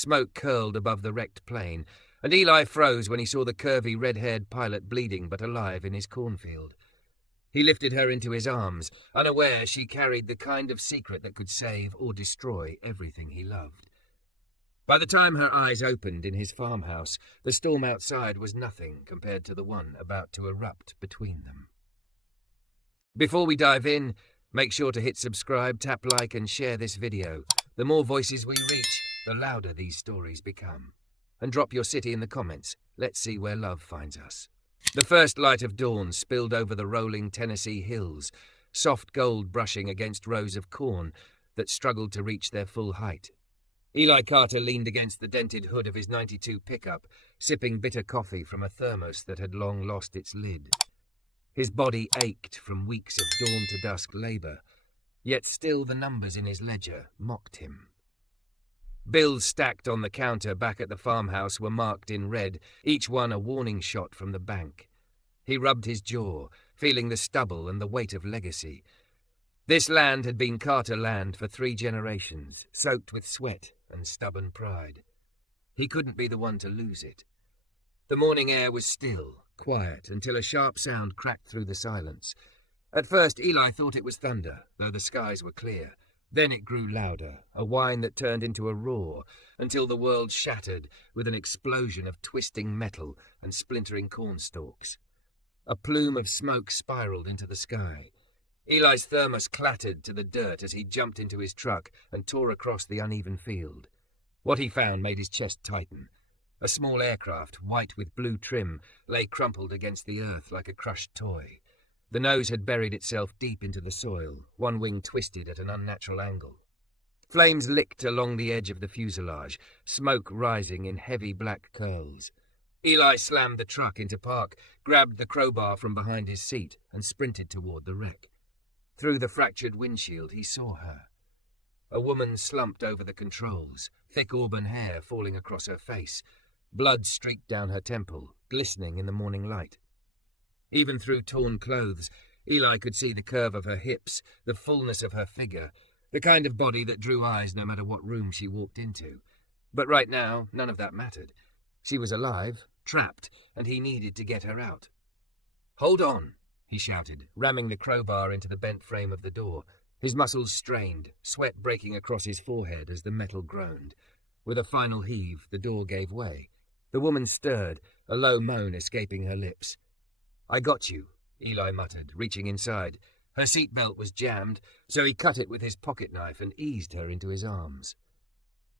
Smoke curled above the wrecked plane, and Eli froze when he saw the curvy, red-haired pilot bleeding but alive in his cornfield. He lifted her into his arms, unaware she carried the kind of secret that could save or destroy everything he loved. By the time her eyes opened in his farmhouse, the storm outside was nothing compared to the one about to erupt between them. Before we dive in, make sure to hit subscribe, tap like and share this video. The more voices we reach, the louder these stories become. And drop your city in the comments. Let's see where love finds us. The first light of dawn spilled over the rolling Tennessee hills, soft gold brushing against rows of corn that struggled to reach their full height. Eli Carter leaned against the dented hood of his '92 pickup, sipping bitter coffee from a thermos that had long lost its lid. His body ached from weeks of dawn-to-dusk labor, yet still the numbers in his ledger mocked him. Bills stacked on the counter back at the farmhouse were marked in red, each one a warning shot from the bank. He rubbed his jaw, feeling the stubble and the weight of legacy. This land had been Carter land for 3 generations, soaked with sweat and stubborn pride. He couldn't be the one to lose it. The morning air was still, quiet, until a sharp sound cracked through the silence. At first, Eli thought it was thunder, though the skies were clear. Then it grew louder, a whine that turned into a roar, until the world shattered with an explosion of twisting metal and splintering cornstalks. A plume of smoke spiraled into the sky. Eli's thermos clattered to the dirt as he jumped into his truck and tore across the uneven field. What he found made his chest tighten. A small aircraft, white with blue trim, lay crumpled against the earth like a crushed toy. The nose had buried itself deep into the soil, one wing twisted at an unnatural angle. Flames licked along the edge of the fuselage, smoke rising in heavy black curls. Eli slammed the truck into park, grabbed the crowbar from behind his seat, and sprinted toward the wreck. Through the fractured windshield, he saw her. A woman slumped over the controls, thick auburn hair falling across her face. Blood streaked down her temple, glistening in the morning light. Even through torn clothes, Eli could see the curve of her hips, the fullness of her figure, the kind of body that drew eyes no matter what room she walked into. But right now, none of that mattered. She was alive, trapped, and he needed to get her out. "Hold on," he shouted, ramming the crowbar into the bent frame of the door. His muscles strained, sweat breaking across his forehead as the metal groaned. With a final heave, the door gave way. The woman stirred, a low moan escaping her lips. "I got you," Eli muttered, reaching inside. Her seatbelt was jammed, so he cut it with his pocket knife and eased her into his arms.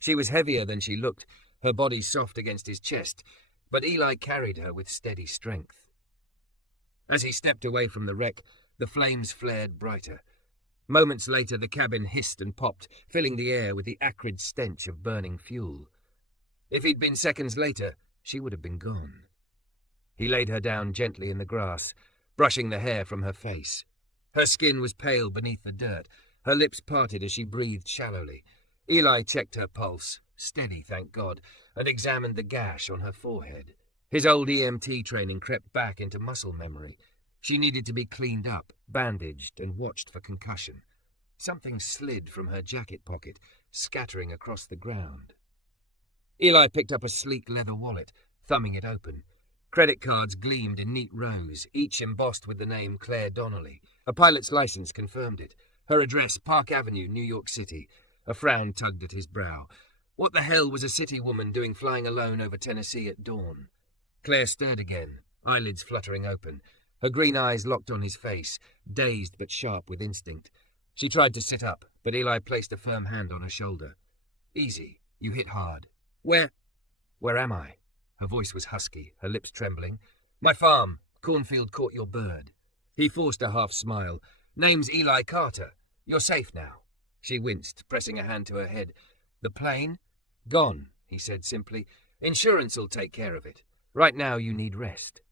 She was heavier than she looked, her body soft against his chest, but Eli carried her with steady strength. As he stepped away from the wreck, the flames flared brighter. Moments later, the cabin hissed and popped, filling the air with the acrid stench of burning fuel. If he'd been seconds later, she would have been gone. He laid her down gently in the grass, brushing the hair from her face. Her skin was pale beneath the dirt, her lips parted as she breathed shallowly. Eli checked her pulse, steady, thank God, and examined the gash on her forehead. His old EMT training crept back into muscle memory. She needed to be cleaned up, bandaged, and watched for concussion. Something slid from her jacket pocket, scattering across the ground. Eli picked up a sleek leather wallet, thumbing it open. Credit cards gleamed in neat rows, each embossed with the name Claire Donnelly. A pilot's license confirmed it. Her address, Park Avenue, New York City. A frown tugged at his brow. What the hell was a city woman doing flying alone over Tennessee at dawn? Claire stirred again, eyelids fluttering open. Her green eyes locked on his face, dazed but sharp with instinct. She tried to sit up, but Eli placed a firm hand on her shoulder. "Easy. You hit hard." Where am I?" Her voice was husky, her lips trembling. "My farm. Cornfield caught your bird." He forced a half smile. "Name's Eli Carter. You're safe now." She winced, pressing a hand to her head. "The plane?" "Gone," he said simply. "Insurance'll take care of it. Right now you need rest."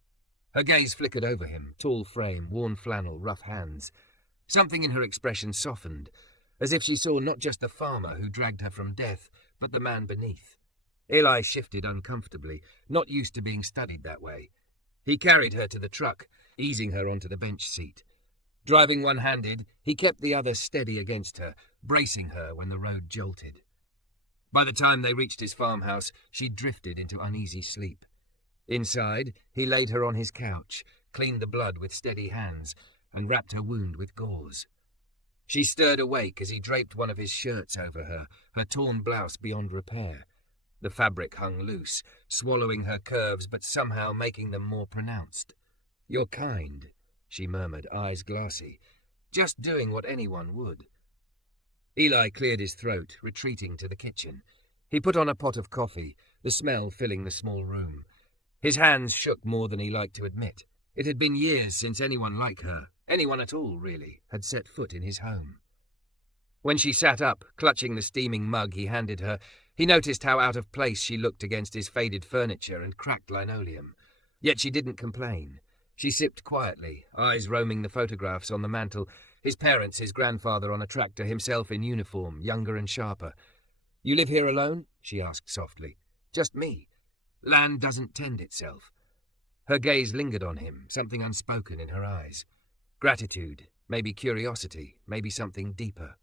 Her gaze flickered over him, tall frame, worn flannel, rough hands. Something in her expression softened, as if she saw not just the farmer who dragged her from death, but the man beneath. Eli shifted uncomfortably, not used to being studied that way. He carried her to the truck, easing her onto the bench seat. Driving one-handed, he kept the other steady against her, bracing her when the road jolted. By the time they reached his farmhouse, she'd drifted into uneasy sleep. Inside, he laid her on his couch, cleaned the blood with steady hands, and wrapped her wound with gauze. She stirred awake as he draped one of his shirts over her, her torn blouse beyond repair. The fabric hung loose, swallowing her curves but somehow making them more pronounced. "You're kind," she murmured, eyes glassy. "Just doing what anyone would." Eli cleared his throat, retreating to the kitchen. He put on a pot of coffee, the smell filling the small room. His hands shook more than he liked to admit. It had been years since anyone like her, anyone at all, really, had set foot in his home. When she sat up, clutching the steaming mug he handed her, he noticed how out of place she looked against his faded furniture and cracked linoleum. Yet she didn't complain. She sipped quietly, eyes roaming the photographs on the mantel, his parents, his grandfather on a tractor, himself in uniform, younger and sharper. "You live here alone?" she asked softly. "Just me. Land doesn't tend itself." Her gaze lingered on him, something unspoken in her eyes. Gratitude, maybe curiosity, maybe something deeper.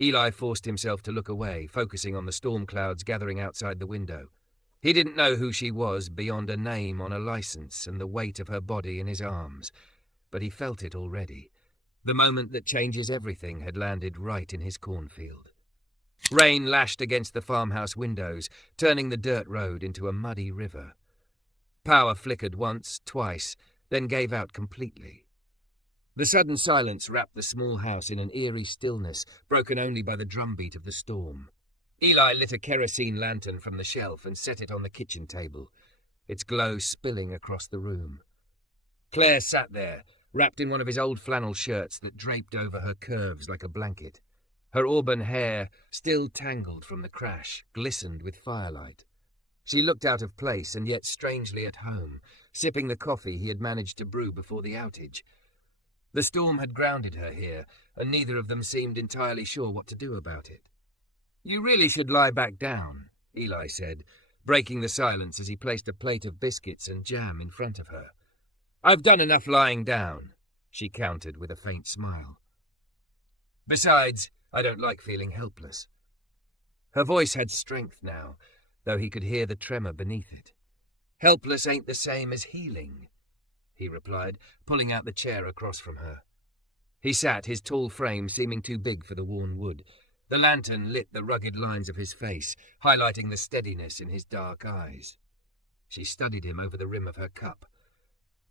Eli forced himself to look away, focusing on the storm clouds gathering outside the window. He didn't know who she was beyond a name on a license and the weight of her body in his arms, but he felt it already. The moment that changes everything had landed right in his cornfield. Rain lashed against the farmhouse windows, turning the dirt road into a muddy river. Power flickered once, twice, then gave out completely. The sudden silence wrapped the small house in an eerie stillness, broken only by the drumbeat of the storm. Eli lit a kerosene lantern from the shelf and set it on the kitchen table, its glow spilling across the room. Claire sat there, wrapped in one of his old flannel shirts that draped over her curves like a blanket. Her auburn hair, still tangled from the crash, glistened with firelight. She looked out of place and yet strangely at home, sipping the coffee he had managed to brew before the outage. The storm had grounded her here, and neither of them seemed entirely sure what to do about it. "You really should lie back down," Eli said, breaking the silence as he placed a plate of biscuits and jam in front of her. "I've done enough lying down," she countered with a faint smile. "Besides, I don't like feeling helpless." Her voice had strength now, though he could hear the tremor beneath it. "Helpless ain't the same as healing," he replied, pulling out the chair across from her. He sat, his tall frame seeming too big for the worn wood. The lantern lit the rugged lines of his face, highlighting the steadiness in his dark eyes. She studied him over the rim of her cup.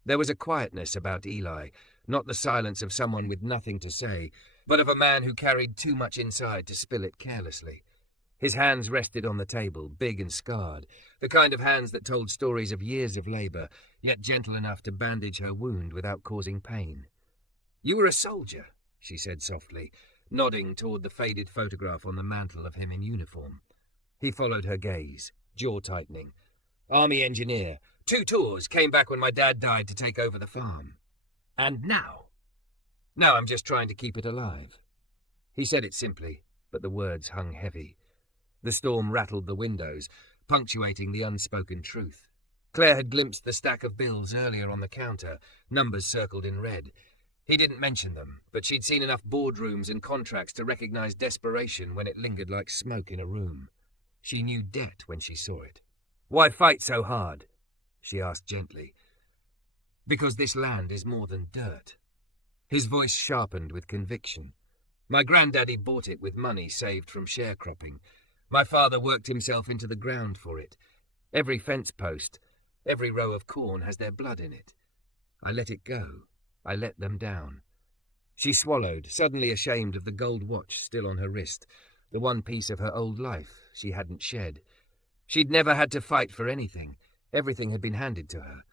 There was a quietness about Eli, not the silence of someone with nothing to say, but of a man who carried too much inside to spill it carelessly. His hands rested on the table, big and scarred, the kind of hands that told stories of years of labor, yet gentle enough to bandage her wound without causing pain. "You were a soldier," she said softly, nodding toward the faded photograph on the mantel of him in uniform. He followed her gaze, jaw tightening. "Army engineer. 2 tours, came back when my dad died to take over the farm. And now? Now I'm just trying to keep it alive." He said it simply, but the words hung heavy. The storm rattled the windows, punctuating the unspoken truth. Claire had glimpsed the stack of bills earlier on the counter, numbers circled in red. He didn't mention them, but she'd seen enough boardrooms and contracts to recognize desperation when it lingered like smoke in a room. She knew debt when she saw it. "Why fight so hard?" she asked gently. "Because this land is more than dirt." His voice sharpened with conviction. "My granddaddy bought it with money saved from sharecropping. My father worked himself into the ground for it. Every fence post, every row of corn has their blood in it. I let it go. I let them down." She swallowed, suddenly ashamed of the gold watch still on her wrist, the one piece of her old life she hadn't shed. She'd never had to fight for anything. Everything had been handed to her.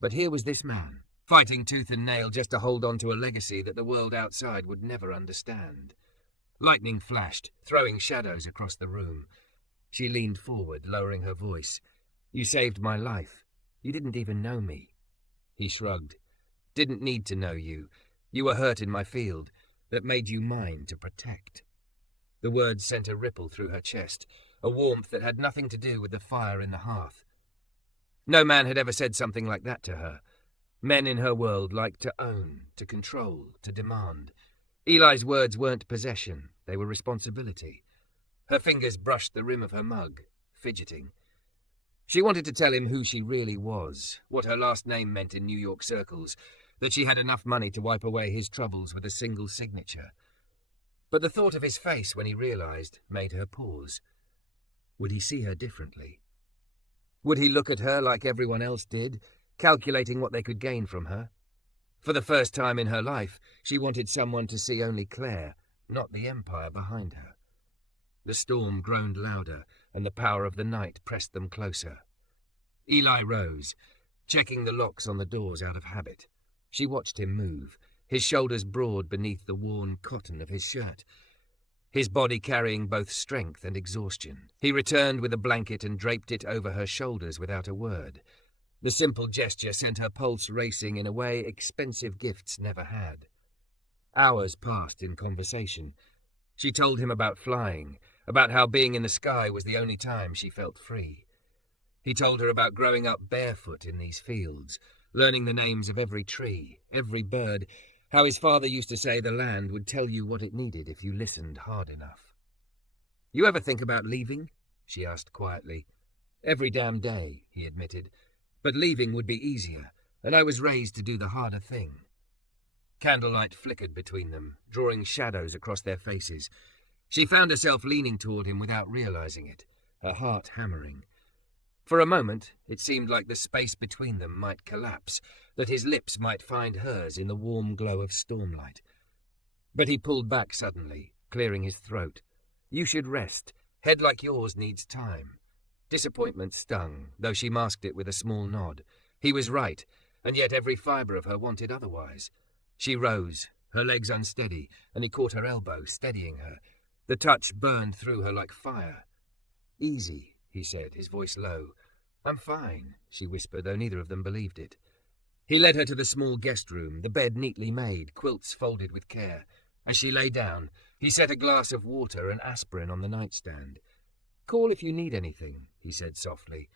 But here was this man, fighting tooth and nail just to hold on to a legacy that the world outside would never understand. Lightning flashed, throwing shadows across the room. She leaned forward, lowering her voice. "You saved my life. You didn't even know me." He shrugged. "Didn't need to know you. You were hurt in my field. That made you mine to protect." The words sent a ripple through her chest, a warmth that had nothing to do with the fire in the hearth. No man had ever said something like that to her. Men in her world liked to own, to control, to demand. Eli's words weren't possession, they were responsibility. Her fingers brushed the rim of her mug, fidgeting. She wanted to tell him who she really was, what her last name meant in New York circles, that she had enough money to wipe away his troubles with a single signature. But the thought of his face when he realized made her pause. Would he see her differently? Would he look at her like everyone else did, calculating what they could gain from her? For the first time in her life, she wanted someone to see only Claire, not the empire behind her. The storm groaned louder, and the power of the night pressed them closer. Eli rose, checking the locks on the doors out of habit. She watched him move, his shoulders broad beneath the worn cotton of his shirt, his body carrying both strength and exhaustion. He returned with a blanket and draped it over her shoulders without a word. The simple gesture sent her pulse racing in a way expensive gifts never had. Hours passed in conversation. She told him about flying, about how being in the sky was the only time she felt free. He told her about growing up barefoot in these fields, learning the names of every tree, every bird, how his father used to say the land would tell you what it needed if you listened hard enough. "You ever think about leaving?" she asked quietly. "Every damn day," he admitted. "But leaving would be easier, and I was raised to do the harder thing." Candlelight flickered between them, drawing shadows across their faces. She found herself leaning toward him without realizing it, her heart hammering. For a moment, it seemed like the space between them might collapse, that his lips might find hers in the warm glow of stormlight. But he pulled back suddenly, clearing his throat. "You should rest. Head like yours needs time." Disappointment stung, though she masked it with a small nod. He was right, and yet every fibre of her wanted otherwise. She rose, her legs unsteady, and he caught her elbow, steadying her. The touch burned through her like fire. "Easy," he said, his voice low. "I'm fine," she whispered, though neither of them believed it. He led her to the small guest room, the bed neatly made, quilts folded with care. As she lay down, he set a glass of water and aspirin on the nightstand. "Call if you need anything," he said softly.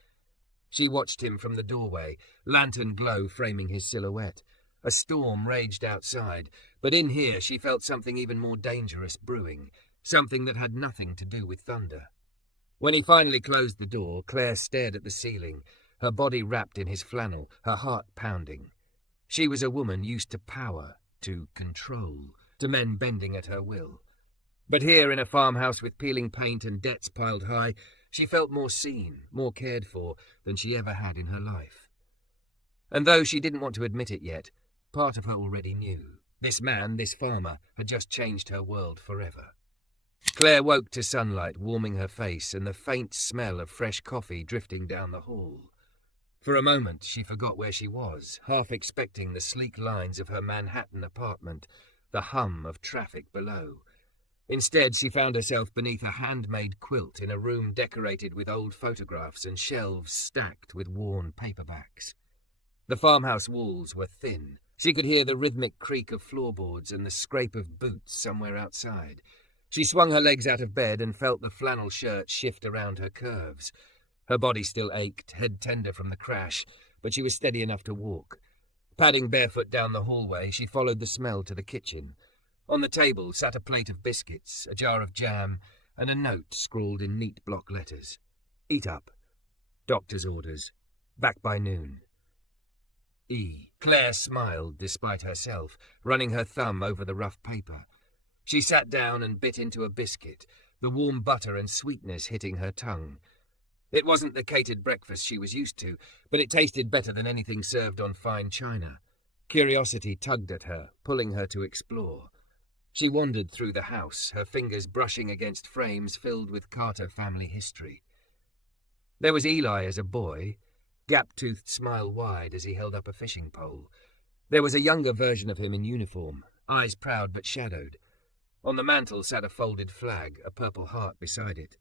She watched him from the doorway, lantern glow framing his silhouette. A storm raged outside, but in here she felt something even more dangerous brewing, something that had nothing to do with thunder. When he finally closed the door, Claire stared at the ceiling, her body wrapped in his flannel, her heart pounding. She was a woman used to power, to control, to men bending at her will. But here in a farmhouse with peeling paint and debts piled high, she felt more seen, more cared for than she ever had in her life. And though she didn't want to admit it yet, part of her already knew. This man, this farmer, had just changed her world forever. Claire woke to sunlight warming her face and the faint smell of fresh coffee drifting down the hall. For a moment she forgot where she was, half expecting the sleek lines of her Manhattan apartment, the hum of traffic below. Instead, she found herself beneath a handmade quilt in a room decorated with old photographs and shelves stacked with worn paperbacks. The farmhouse walls were thin. She could hear the rhythmic creak of floorboards and the scrape of boots somewhere outside. She swung her legs out of bed and felt the flannel shirt shift around her curves. Her body still ached, head tender from the crash, but she was steady enough to walk. Padding barefoot down the hallway, she followed the smell to the kitchen. On the table sat a plate of biscuits, a jar of jam, and a note scrawled in neat block letters. "Eat up. Doctor's orders. Back by noon. E." Claire smiled despite herself, running her thumb over the rough paper. She sat down and bit into a biscuit, the warm butter and sweetness hitting her tongue. It wasn't the catered breakfast she was used to, but it tasted better than anything served on fine china. Curiosity tugged at her, pulling her to explore. She wandered through the house, her fingers brushing against frames filled with Carter family history. There was Eli as a boy, gap-toothed smile wide as he held up a fishing pole. There was a younger version of him in uniform, eyes proud but shadowed. On the mantel sat a folded flag, a purple heart beside it.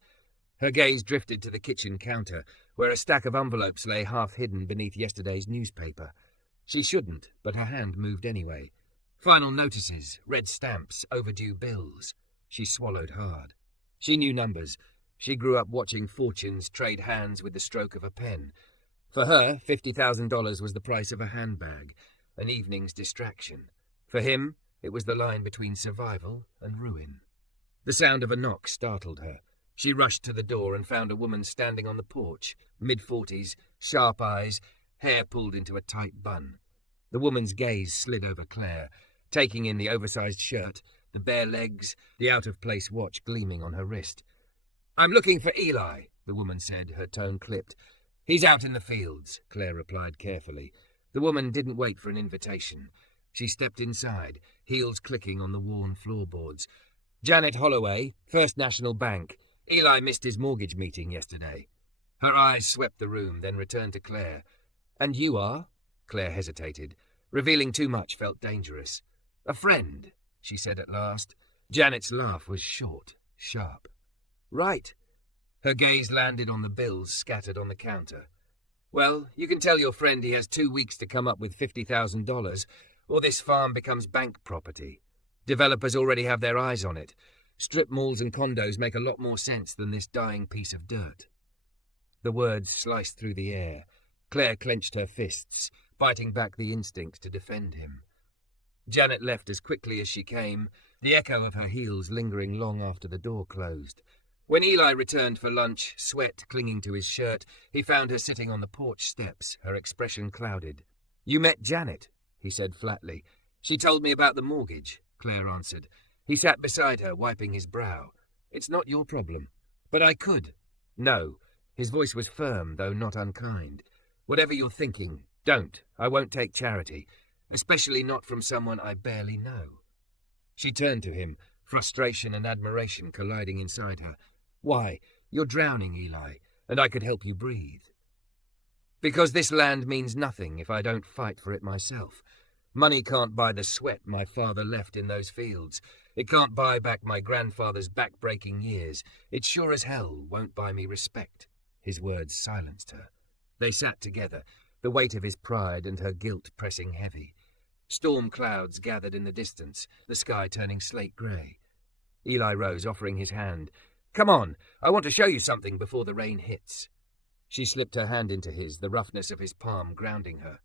Her gaze drifted to the kitchen counter, where a stack of envelopes lay half hidden beneath yesterday's newspaper. She shouldn't, but her hand moved anyway. Final notices, red stamps, overdue bills. She swallowed hard. She knew numbers. She grew up watching fortunes trade hands with the stroke of a pen. For her, $50,000 was the price of a handbag, an evening's distraction. For him, it was the line between survival and ruin. The sound of a knock startled her. She rushed to the door and found a woman standing on the porch, mid-40s, sharp eyes, hair pulled into a tight bun. The woman's gaze slid over Claire, taking in the oversized shirt, the bare legs, the out-of-place watch gleaming on her wrist. "I'm looking for Eli," the woman said, her tone clipped. "He's out in the fields," Claire replied carefully. The woman didn't wait for an invitation. She stepped inside, heels clicking on the worn floorboards. "Janet Holloway, First National Bank. Eli missed his mortgage meeting yesterday." Her eyes swept the room, then returned to Claire. "And you are?" Claire hesitated. Revealing too much felt dangerous. "A friend," she said at last. Janet's laugh was short, sharp. "Right." Her gaze landed on the bills scattered on the counter. "Well, you can tell your friend he has 2 weeks to come up with $50,000, or this farm becomes bank property. Developers already have their eyes on it. Strip malls and condos make a lot more sense than this dying piece of dirt." The words sliced through the air. Claire clenched her fists, fighting back the instinct to defend him. Janet left as quickly as she came, the echo of her heels lingering long after the door closed. When Eli returned for lunch, sweat clinging to his shirt, he found her sitting on the porch steps, her expression clouded. "You met Janet," he said flatly. "She told me about the mortgage," Claire answered. He sat beside her, wiping his brow. "It's not your problem." "But I could." "No." His voice was firm, though not unkind. "Whatever you're thinking, don't. I won't take charity, especially not from someone I barely know." She turned to him, frustration and admiration colliding inside her. "Why? You're drowning, Eli, and I could help you breathe." "Because this land means nothing if I don't fight for it myself. Money can't buy the sweat my father left in those fields. It can't buy back my grandfather's back-breaking years. It sure as hell won't buy me respect." His words silenced her. They sat together, the weight of his pride and her guilt pressing heavy. Storm clouds gathered in the distance, the sky turning slate grey. Eli rose, offering his hand. "Come on, I want to show you something before the rain hits." She slipped her hand into his, the roughness of his palm grounding her.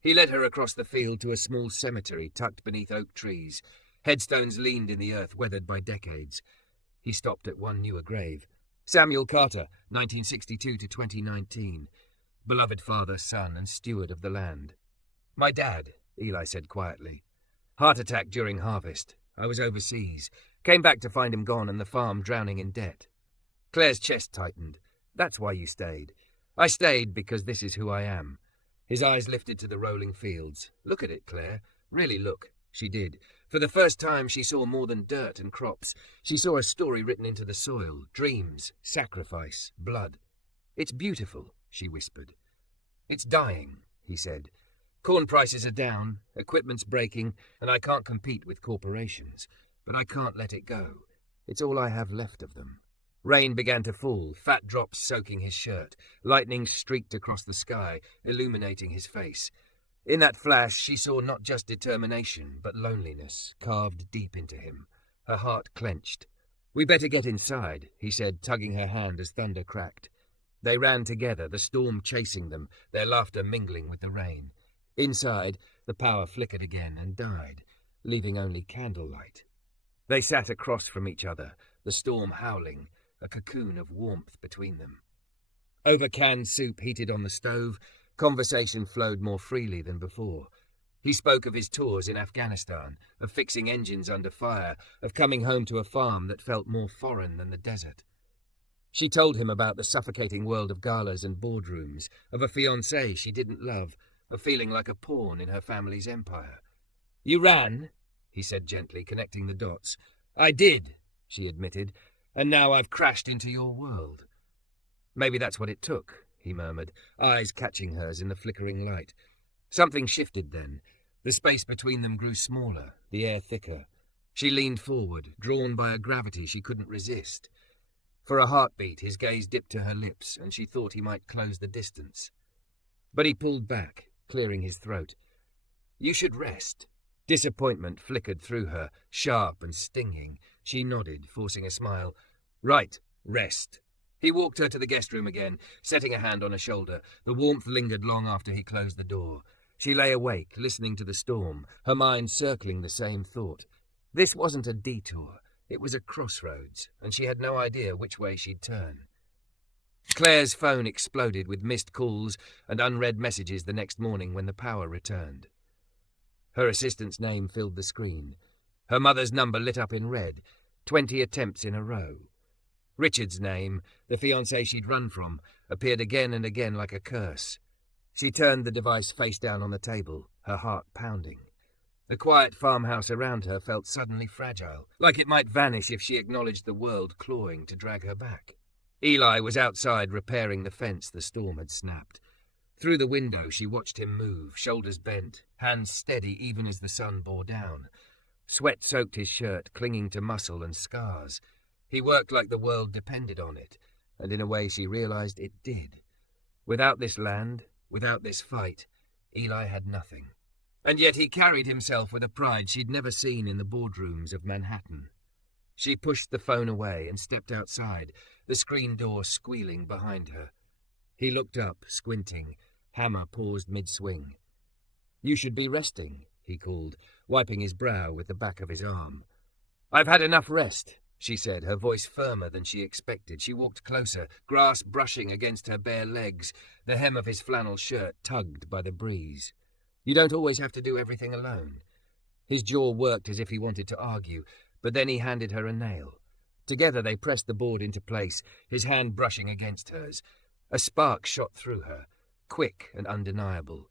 He led her across the field to a small cemetery tucked beneath oak trees. Headstones leaned in the earth, weathered by decades. He stopped at one newer grave. Samuel Carter, 1962 to 2019. Beloved father, son, and steward of the land. "My dad," Eli said quietly. "Heart attack during harvest. I was overseas. Came back to find him gone and the farm drowning in debt." Claire's chest tightened. "That's why you stayed." "I stayed because this is who I am." His eyes lifted to the rolling fields. "Look at it, Claire. Really look." She did. For the first time she saw more than dirt and crops. She saw a story written into the soil. Dreams, sacrifice, blood. "It's beautiful," she whispered. "It's dying," he said. "Corn prices are down, equipment's breaking, and I can't compete with corporations. But I can't let it go. It's all I have left of them." Rain began to fall, fat drops soaking his shirt. Lightning streaked across the sky, illuminating his face. In that flash, she saw not just determination, but loneliness, carved deep into him. Her heart clenched. "We better get inside," he said, tugging her hand as thunder cracked. They ran together, the storm chasing them, their laughter mingling with the rain. Inside, the power flickered again and died, leaving only candlelight. They sat across from each other, the storm howling, a cocoon of warmth between them. Over canned soup heated on the stove, conversation flowed more freely than before. He spoke of his tours in Afghanistan, of fixing engines under fire, of coming home to a farm that felt more foreign than the desert. She told him about the suffocating world of galas and boardrooms, of a fiancé she didn't love, of feeling like a pawn in her family's empire. "You ran," he said gently, connecting the dots. "I did," she admitted, "and now I've crashed into your world." "Maybe that's what it took," he murmured, eyes catching hers in the flickering light. Something shifted then. The space between them grew smaller, the air thicker. She leaned forward, drawn by a gravity she couldn't resist. For a heartbeat, his gaze dipped to her lips, and she thought he might close the distance. But he pulled back, clearing his throat. "You should rest." Disappointment flickered through her, sharp and stinging. She nodded, forcing a smile. "Right, rest." He walked her to the guest room again, setting a hand on her shoulder. The warmth lingered long after he closed the door. She lay awake, listening to the storm, her mind circling the same thought. This wasn't a detour. It was a crossroads, and she had no idea which way she'd turn. Claire's phone exploded with missed calls and unread messages the next morning when the power returned. Her assistant's name filled the screen. Her mother's number lit up in red, 20 attempts in a row. Richard's name, the fiancé she'd run from, appeared again and again like a curse. She turned the device face down on the table, her heart pounding. The quiet farmhouse around her felt suddenly fragile, like it might vanish if she acknowledged the world clawing to drag her back. Eli was outside repairing the fence the storm had snapped. Through the window she watched him move, shoulders bent, hands steady even as the sun bore down. Sweat soaked his shirt, clinging to muscle and scars. He worked like the world depended on it, and in a way she realized it did. Without this land, without this fight, Eli had nothing. And yet he carried himself with a pride she'd never seen in the boardrooms of Manhattan. She pushed the phone away and stepped outside, the screen door squealing behind her. He looked up, squinting. Hammer paused mid-swing. "You should be resting," he called, wiping his brow with the back of his arm. "I've had enough rest," she said, her voice firmer than she expected. She walked closer, grass brushing against her bare legs, the hem of his flannel shirt tugged by the breeze. "You don't always have to do everything alone." His jaw worked as if he wanted to argue, but then he handed her a nail. Together they pressed the board into place, his hand brushing against hers. A spark shot through her, quick and undeniable.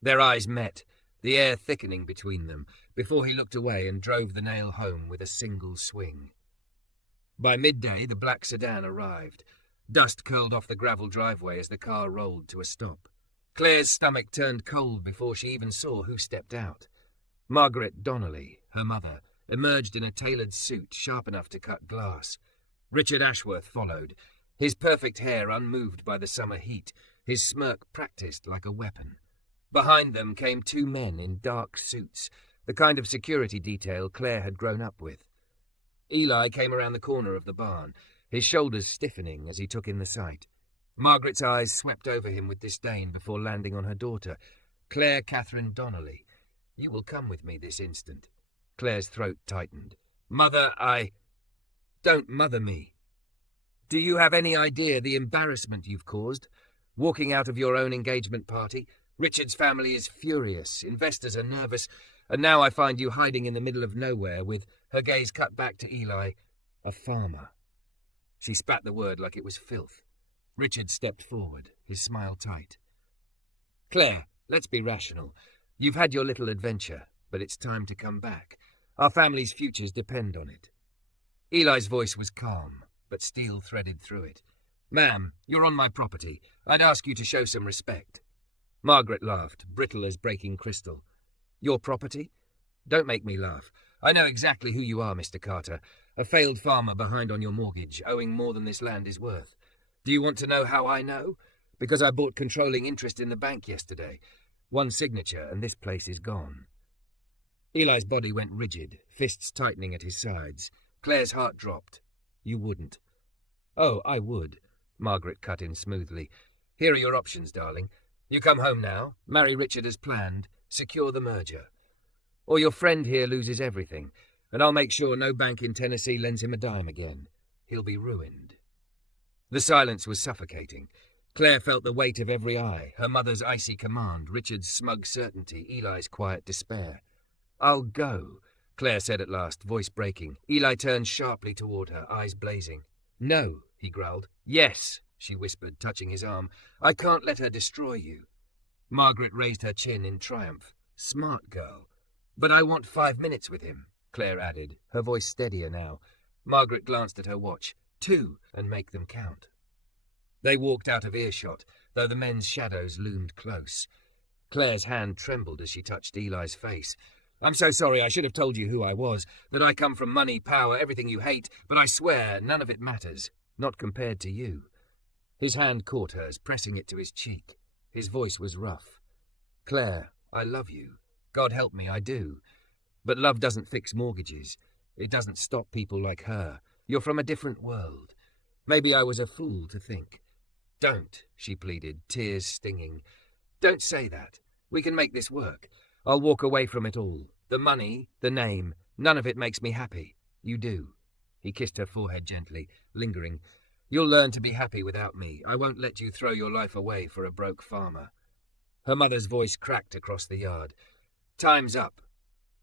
Their eyes met, the air thickening between them, before he looked away and drove the nail home with a single swing. By midday, the black sedan arrived. Dust curled off the gravel driveway as the car rolled to a stop. Claire's stomach turned cold before she even saw who stepped out. Margaret Donnelly, her mother, emerged in a tailored suit sharp enough to cut glass. Richard Ashworth followed, his perfect hair unmoved by the summer heat, his smirk practiced like a weapon. Behind them came two men in dark suits, the kind of security detail Claire had grown up with. Eli came around the corner of the barn, his shoulders stiffening as he took in the sight. Margaret's eyes swept over him with disdain before landing on her daughter, Claire Catherine Donnelly. "You will come with me this instant." Claire's throat tightened. "Mother, Don't mother me. Do you have any idea the embarrassment you've caused? Walking out of your own engagement party? Richard's family is furious, investors are nervous, and now I find you hiding in the middle of nowhere with," her gaze cut back to Eli, "a farmer." She spat the word like it was filth. Richard stepped forward, his smile tight. "Claire, let's be rational. You've had your little adventure, but it's time to come back. Our family's futures depend on it." Eli's voice was calm, but steel threaded through it. "Ma'am, you're on my property. I'd ask you to show some respect." Margaret laughed, brittle as breaking crystal. "Your property? Don't make me laugh. I know exactly who you are, Mr. Carter. A failed farmer behind on your mortgage, owing more than this land is worth. Do you want to know how I know? Because I bought controlling interest in the bank yesterday. One signature, and this place is gone." Eli's body went rigid, fists tightening at his sides. Claire's heart dropped. "You wouldn't." "Oh, I would," Margaret cut in smoothly. "Here are your options, darling. You come home now, marry Richard as planned, secure the merger. Or your friend here loses everything, and I'll make sure no bank in Tennessee lends him a dime again. He'll be ruined." The silence was suffocating. Claire felt the weight of every eye, her mother's icy command, Richard's smug certainty, Eli's quiet despair. "I'll go," Claire said at last, voice breaking. Eli turned sharply toward her, eyes blazing. "No," he growled. "Yes," she whispered, touching his arm. "I can't let her destroy you." Margaret raised her chin in triumph. "Smart girl." "But I want 5 minutes with him," Claire added, her voice steadier now. Margaret glanced at her watch. 2, and make them count. They walked out of earshot, though the men's shadows loomed close. Claire's hand trembled as she touched Eli's face. "I'm so sorry, I should have told you who I was, that I come from money, power, everything you hate, but I swear none of it matters, not compared to you." His hand caught hers, pressing it to his cheek. His voice was rough. "Claire, I love you. God help me, I do. But love doesn't fix mortgages. It doesn't stop people like her. You're from a different world. Maybe I was a fool to think." "Don't," she pleaded, tears stinging. "Don't say that. We can make this work. I'll walk away from it all. The money, the name, none of it makes me happy. You do. He kissed her forehead gently, lingering. "You'll learn to be happy without me. I won't let you throw your life away for a broke farmer." Her mother's voice cracked across the yard. "Time's up."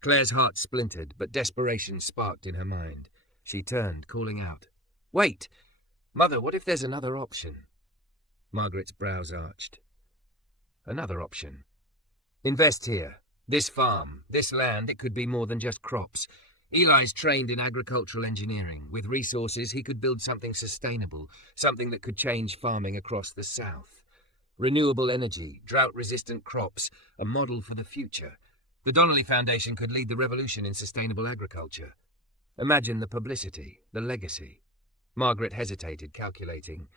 Claire's heart splintered, but desperation sparked in her mind. She turned, calling out, "Wait! Mother, what if there's another option?" Margaret's brows arched. Another option. Invest here. This farm, this land, it could be more than just crops. Eli's trained in agricultural engineering. With resources, he could build something sustainable, something that could change farming across the South. Renewable energy, drought-resistant crops, a model for the future. The Donnelly Foundation could lead the revolution in sustainable agriculture. Imagine the publicity, the legacy. Margaret hesitated, calculating.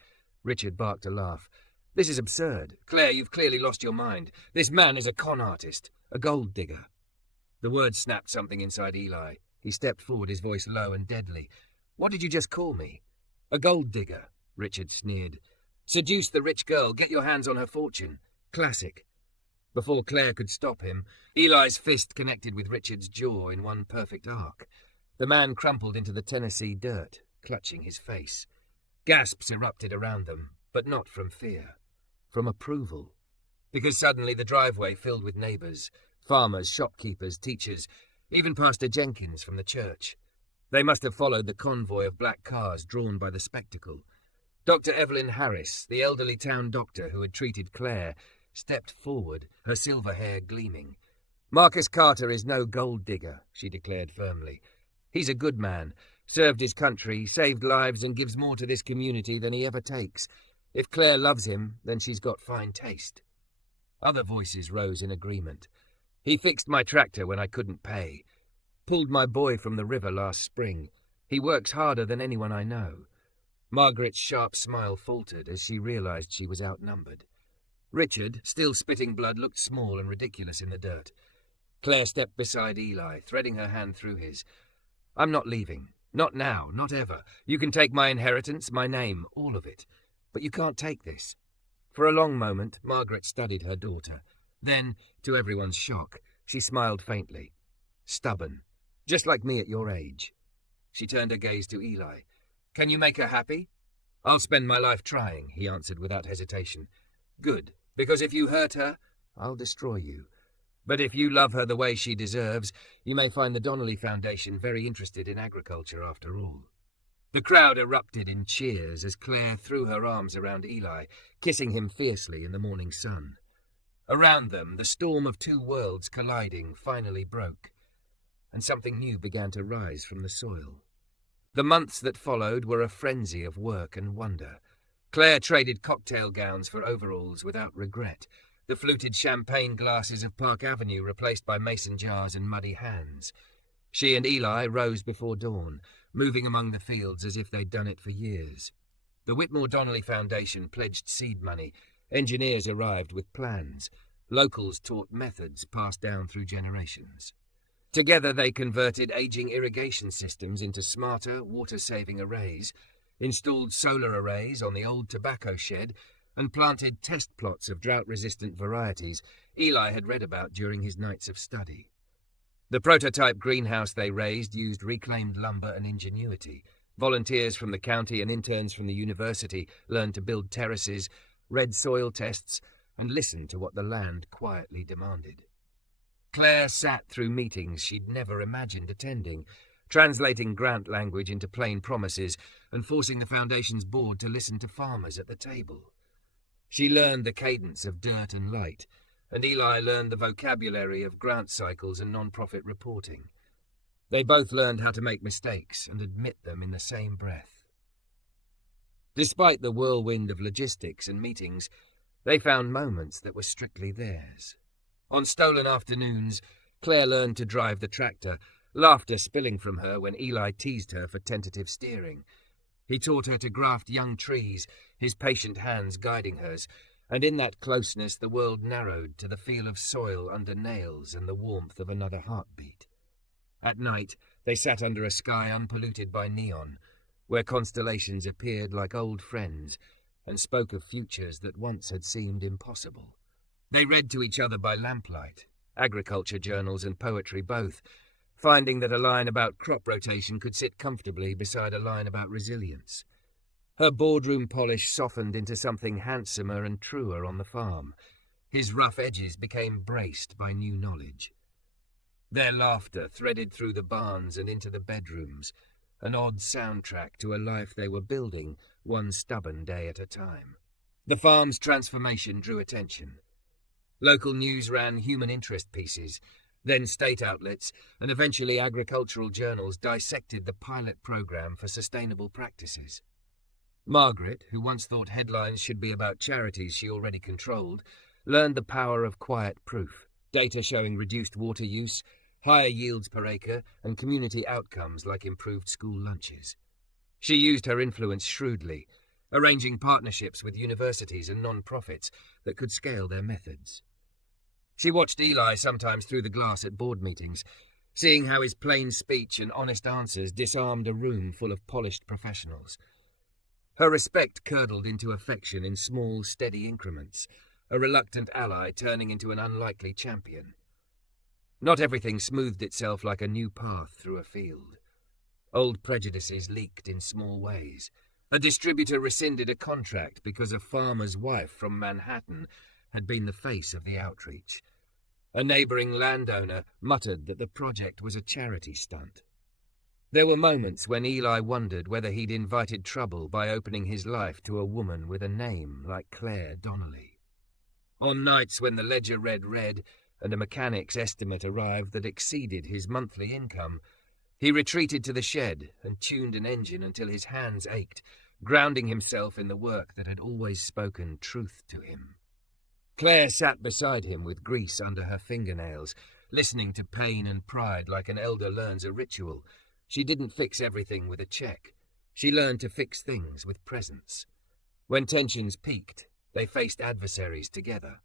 Richard barked a laugh. "This is absurd. Claire, you've clearly lost your mind. This man is a con artist, a gold digger." The word snapped something inside Eli. He stepped forward, his voice low and deadly. "What did you just call me?" "A gold digger," Richard sneered. "Seduce the rich girl, get your hands on her fortune. Classic." Before Claire could stop him, Eli's fist connected with Richard's jaw in one perfect arc. The man crumpled into the Tennessee dirt, clutching his face. Gasps erupted around them, but not from fear, from approval. Because suddenly the driveway filled with neighbours, farmers, shopkeepers, teachers, even Pastor Jenkins from the church. They must have followed the convoy of black cars drawn by the spectacle. Dr. Evelyn Harris, the elderly town doctor who had treated Claire, stepped forward, her silver hair gleaming. "Marcus Carter is no gold digger," she declared firmly. "He's a good man, served his country, saved lives, and gives more to this community than he ever takes. If Claire loves him, then she's got fine taste." Other voices rose in agreement. "He fixed my tractor when I couldn't pay. Pulled my boy from the river last spring. He works harder than anyone I know." Margaret's sharp smile faltered as she realized she was outnumbered. Richard, still spitting blood, looked small and ridiculous in the dirt. Claire stepped beside Eli, threading her hand through his. "I'm not leaving. Not now, not ever. You can take my inheritance, my name, all of it. But you can't take this." For a long moment, Margaret studied her daughter. Then, to everyone's shock, she smiled faintly. "Stubborn. Just like me at your age." She turned her gaze to Eli. "Can you make her happy?" "I'll spend my life trying," he answered without hesitation. "Good, because if you hurt her, I'll destroy you. But if you love her the way she deserves, you may find the Donnelly Foundation very interested in agriculture after all." The crowd erupted in cheers as Claire threw her arms around Eli, kissing him fiercely in the morning sun. Around them, the storm of two worlds colliding finally broke, and something new began to rise from the soil. The months that followed were a frenzy of work and wonder. Claire traded cocktail gowns for overalls without regret, the fluted champagne glasses of Park Avenue replaced by mason jars and muddy hands. She and Eli rose before dawn, moving among the fields as if they'd done it for years. The Whitmore Donnelly Foundation pledged seed money. Engineers arrived with plans. Locals taught methods passed down through generations. Together they converted aging irrigation systems into smarter, water-saving arrays, installed solar arrays on the old tobacco shed, and planted test plots of drought-resistant varieties Eli had read about during his nights of study. The prototype greenhouse they raised used reclaimed lumber and ingenuity. Volunteers from the county and interns from the university learned to build terraces, read soil tests, and listened to what the land quietly demanded. Claire sat through meetings she'd never imagined attending, translating grant language into plain promises and forcing the Foundation's board to listen to farmers at the table. She learned the cadence of dirt and light, and Eli learned the vocabulary of grant cycles and non-profit reporting. They both learned how to make mistakes and admit them in the same breath. Despite the whirlwind of logistics and meetings, they found moments that were strictly theirs. On stolen afternoons, Claire learned to drive the tractor, laughter spilling from her when Eli teased her for tentative steering. He taught her to graft young trees, his patient hands guiding hers, and in that closeness the world narrowed to the feel of soil under nails and the warmth of another heartbeat. At night, they sat under a sky unpolluted by neon, where constellations appeared like old friends and spoke of futures that once had seemed impossible. They read to each other by lamplight, agriculture journals and poetry both, finding that a line about crop rotation could sit comfortably beside a line about resilience. Her boardroom polish softened into something handsomer and truer on the farm. His rough edges became braced by new knowledge. Their laughter threaded through the barns and into the bedrooms, an odd soundtrack to a life they were building, one stubborn day at a time. The farm's transformation drew attention. Local news ran human interest pieces, then state outlets, and eventually agricultural journals dissected the pilot program for sustainable practices. Margaret, who once thought headlines should be about charities she already controlled, learned the power of quiet proof, data showing reduced water use, higher yields per acre, and community outcomes like improved school lunches. She used her influence shrewdly, arranging partnerships with universities and non-profits that could scale their methods. She watched Eli sometimes through the glass at board meetings, seeing how his plain speech and honest answers disarmed a room full of polished professionals. Her respect curdled into affection in small, steady increments, a reluctant ally turning into an unlikely champion. Not everything smoothed itself like a new path through a field. Old prejudices leaked in small ways. A distributor rescinded a contract because a farmer's wife from Manhattan had been the face of the outreach. A neighbouring landowner muttered that the project was a charity stunt. There were moments when Eli wondered whether he'd invited trouble by opening his life to a woman with a name like Claire Donnelly. On nights when the ledger read red and a mechanic's estimate arrived that exceeded his monthly income, he retreated to the shed and tuned an engine until his hands ached, grounding himself in the work that had always spoken truth to him. Claire sat beside him with grease under her fingernails, listening to pain and pride like an elder learns a ritual. She didn't fix everything with a check. She learned to fix things with presence. When tensions peaked, they faced adversaries together.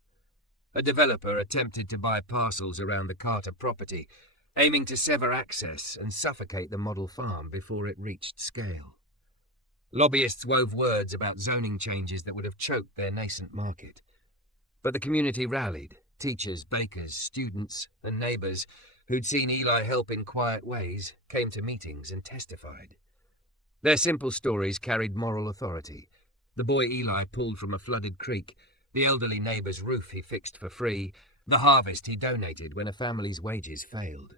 A developer attempted to buy parcels around the Carter property, aiming to sever access and suffocate the model farm before it reached scale. Lobbyists wove words about zoning changes that would have choked their nascent market. But the community rallied, teachers, bakers, students, and neighbours who'd seen Eli help in quiet ways came to meetings and testified. Their simple stories carried moral authority. The boy Eli pulled from a flooded creek, the elderly neighbour's roof he fixed for free, the harvest he donated when a family's wages failed.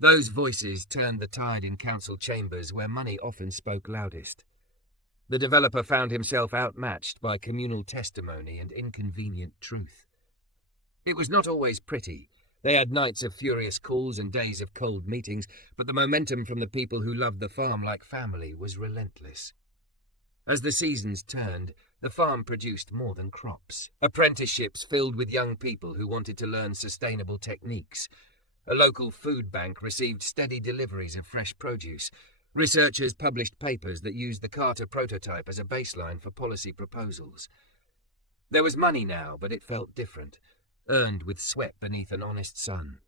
Those voices turned the tide in council chambers where money often spoke loudest. The developer found himself outmatched by communal testimony and inconvenient truth. It was not always pretty. They had nights of furious calls and days of cold meetings, but the momentum from the people who loved the farm like family was relentless. As the seasons turned, the farm produced more than crops. Apprenticeships filled with young people who wanted to learn sustainable techniques. A local food bank received steady deliveries of fresh produce. Researchers published papers that used the Carter prototype as a baseline for policy proposals. There was money now, but it felt different, earned with sweat beneath an honest sun.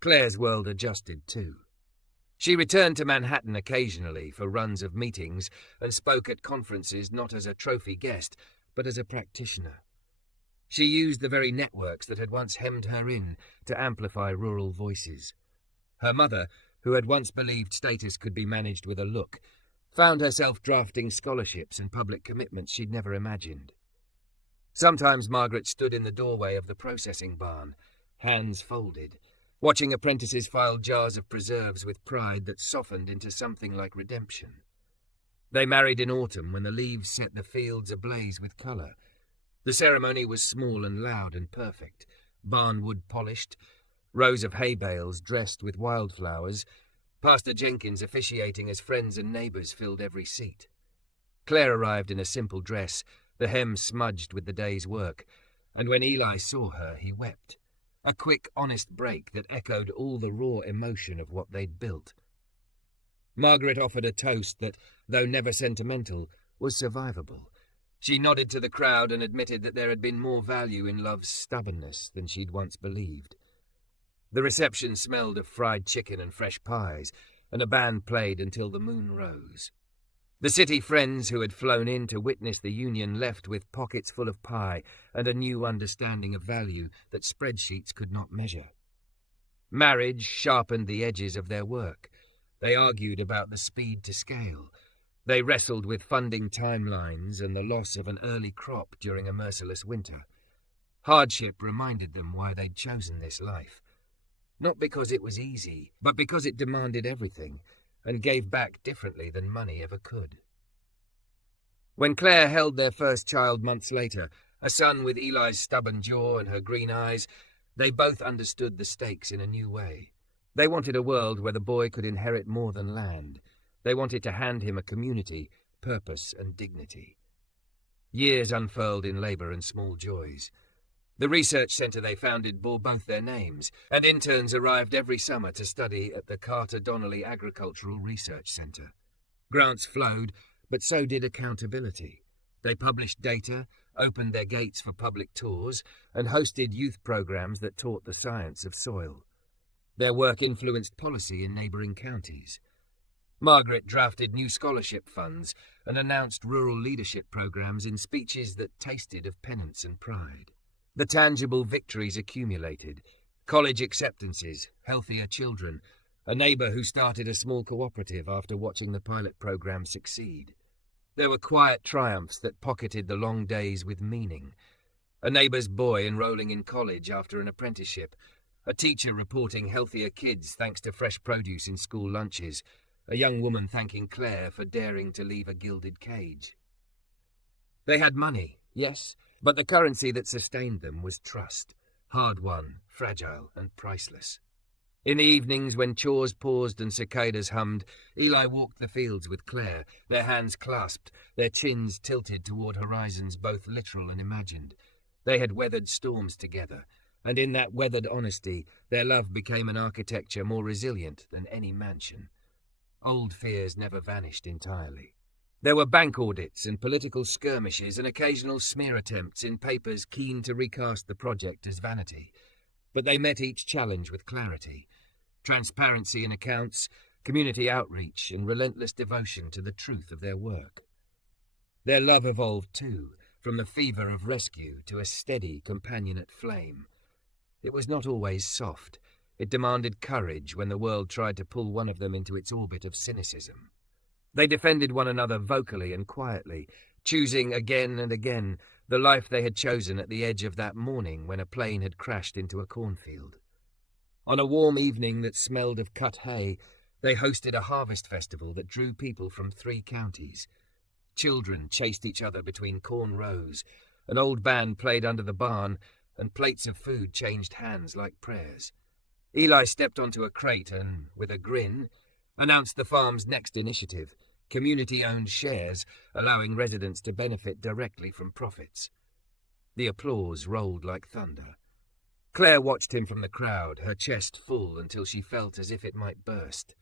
Claire's world adjusted too. She returned to Manhattan occasionally for runs of meetings and spoke at conferences not as a trophy guest, but as a practitioner. She used the very networks that had once hemmed her in to amplify rural voices. Her mother, who had once believed status could be managed with a look, found herself drafting scholarships and public commitments she'd never imagined. Sometimes Margaret stood in the doorway of the processing barn, hands folded, watching apprentices file jars of preserves with pride that softened into something like redemption. They married in autumn when the leaves set the fields ablaze with colour. The ceremony was small and loud and perfect, barn wood polished, rows of hay bales dressed with wildflowers, Pastor Jenkins officiating as friends and neighbours filled every seat. Claire arrived in a simple dress, the hem smudged with the day's work, and when Eli saw her, he wept. A quick, honest break that echoed all the raw emotion of what they'd built. Margaret offered a toast that, though never sentimental, was survivable. She nodded to the crowd and admitted that there had been more value in love's stubbornness than she'd once believed. The reception smelled of fried chicken and fresh pies, and a band played until the moon rose. The city friends who had flown in to witness the union left with pockets full of pie and a new understanding of value that spreadsheets could not measure. Marriage sharpened the edges of their work. They argued about the speed to scale. They wrestled with funding timelines and the loss of an early crop during a merciless winter. Hardship reminded them why they'd chosen this life. Not because it was easy, but because it demanded everything and gave back differently than money ever could. When Claire held their first child months later, a son with Eli's stubborn jaw and her green eyes, they both understood the stakes in a new way. They wanted a world where the boy could inherit more than land. They wanted to hand him a community, purpose and dignity. Years unfurled in labour and small joys. The research centre they founded bore both their names, and interns arrived every summer to study at the Claire Donnelly Agricultural Research Centre. Grants flowed, but so did accountability. They published data, opened their gates for public tours, and hosted youth programs that taught the science of soil. Their work influenced policy in neighbouring counties. Margaret drafted new scholarship funds and announced rural leadership programs in speeches that tasted of penance and pride. The tangible victories accumulated: college acceptances, healthier children, a neighbour who started a small cooperative after watching the pilot program succeed. There were quiet triumphs that pocketed the long days with meaning. A neighbour's boy enrolling in college after an apprenticeship, a teacher reporting healthier kids thanks to fresh produce in school lunches, a young woman thanking Claire for daring to leave a gilded cage. They had money, yes, but the currency that sustained them was trust, hard-won, fragile and priceless. In the evenings when chores paused and cicadas hummed, Eli walked the fields with Claire, their hands clasped, their chins tilted toward horizons both literal and imagined. They had weathered storms together, and in that weathered honesty, their love became an architecture more resilient than any mansion. Old fears never vanished entirely. There were bank audits and political skirmishes and occasional smear attempts in papers keen to recast the project as vanity. But they met each challenge with clarity. Transparency in accounts, community outreach, and relentless devotion to the truth of their work. Their love evolved too, from the fever of rescue to a steady, companionate flame. It was not always soft. It demanded courage when the world tried to pull one of them into its orbit of cynicism. They defended one another vocally and quietly, choosing again and again the life they had chosen at the edge of that morning when a plane had crashed into a cornfield. On a warm evening that smelled of cut hay, they hosted a harvest festival that drew people from 3 counties. Children chased each other between corn rows, an old band played under the barn, and plates of food changed hands like prayers. Eli stepped onto a crate and, with a grin, announced the farm's next initiative, community-owned shares, allowing residents to benefit directly from profits. The applause rolled like thunder. Claire watched him from the crowd, her chest full until she felt as if it might burst.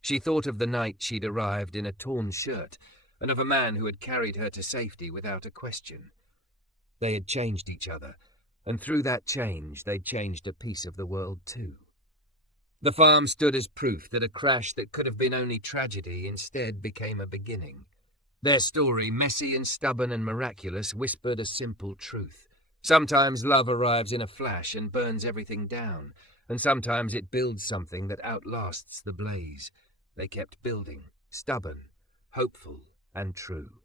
She thought of the night she'd arrived in a torn shirt, and of a man who had carried her to safety without a question. They had changed each other, and through that change they'd changed a piece of the world too. The farm stood as proof that a crash that could have been only tragedy instead became a beginning. Their story, messy and stubborn and miraculous, whispered a simple truth. Sometimes love arrives in a flash and burns everything down, and sometimes it builds something that outlasts the blaze. They kept building, stubborn, hopeful, and true.